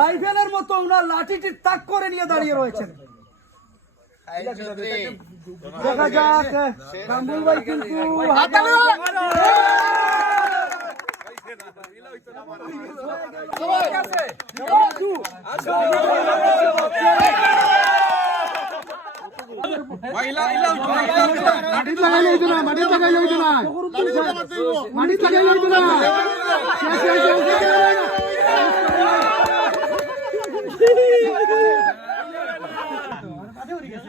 রাইফেলের মতো ওনার লাঠিটি তাক করে নিয়ে দাঁড়িয়ে রয়েছেন। দেখা যাক কামরুল ভাই কিন্তু হাতে মাটি লাগাই লইতো না মাটি লাগাই লইতো না। মাটি লাগাই লইতো না।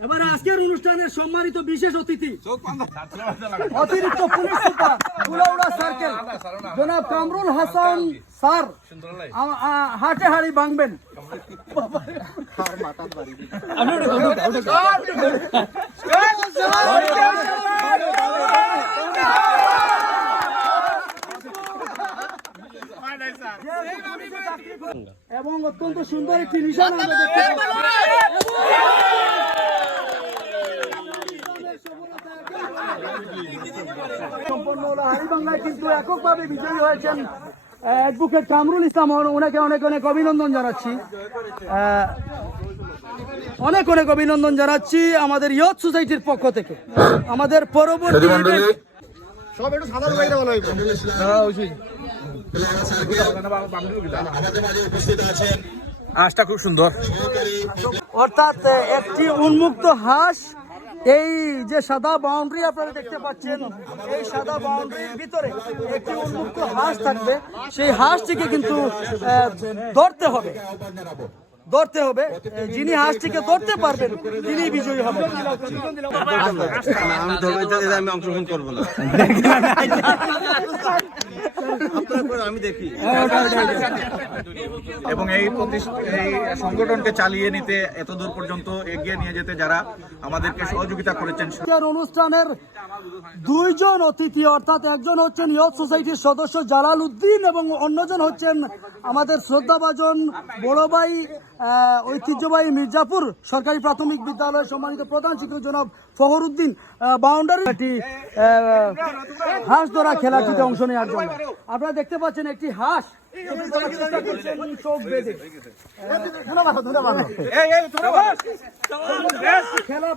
এবার আজকের অনুষ্ঠানের সম্মানিত বিশেষ অতিথি অতিরিক্ত পুলিশ সুপার কুলাউড়া সার্কেল জনাব কামরুল হাসান স্যার হাটে হাড়ি ভাঙবেন। এবং অত্যন্ত সুন্দর একটি নিশান আমরা দেখতে সম্পন্ন হলো হাড়িভাঙ্গায় কিন্তু এককভাবে বিজয়ী হয়েছেন অ্যাডভোকেট কামরুল ইসলাম ওনাকে অনেক অনেক অভিনন্দন জানাচ্ছি। অনেক অনেক অভিনন্দন জানাচ্ছি আমাদের ইয়ত সোসাইটির পক্ষ থেকে। আমাদের পরবর্তী সব একটু সাদা লাগবে আঁশটা খুব সুন্দর। অর্থাৎ একটি উন্মুক্ত হাঁস এই যে সাদা বাউন্ডারি আপনারা দেখতে পাচ্ছেন এই সাদা বাউন্ডারির ভিতরে একটি উন্মুক্ত হাঁস থাকবে। সেই হাঁসটিকে কিন্তু ধরতে হবে। ধরতে হবে। যিনি হাঁসটিকে ধরতে পারবেন তিনি বিজয়ী হবেন। আমি ধরবো আমি অংশগ্রহণ করব না। আমি দেখি। এবং এই এই সংগঠনকে চালিয়ে নিতে এত দূর পর্যন্ত এগিয়ে নিয়ে যেতে যারা আমাদেরকে সহযোগিতা করেছেন অনুষ্ঠানের দুইজন অতিথি অর্থাৎ একজন হচ্ছেন ইয়ত সোসাইটির সদস্য জালাল উদ্দিন এবং অন্যজন হচ্ছেন আমাদের শ্রদ্ধাভাজন বড় ভাই ঐতিহ্যবাহী মির্জাপুর সরকারি প্রাথমিক বিদ্যালয়ের সম্মানিত প্রধান শিক্ষক জনাব ফখরুদ্দিন বাউন্ডারি হাঁস ধরা খেলাটিতে অংশ নেওয়ার জন্য। আপনারা দেখতে পাচ্ছেন একটি হাঁস। খেলা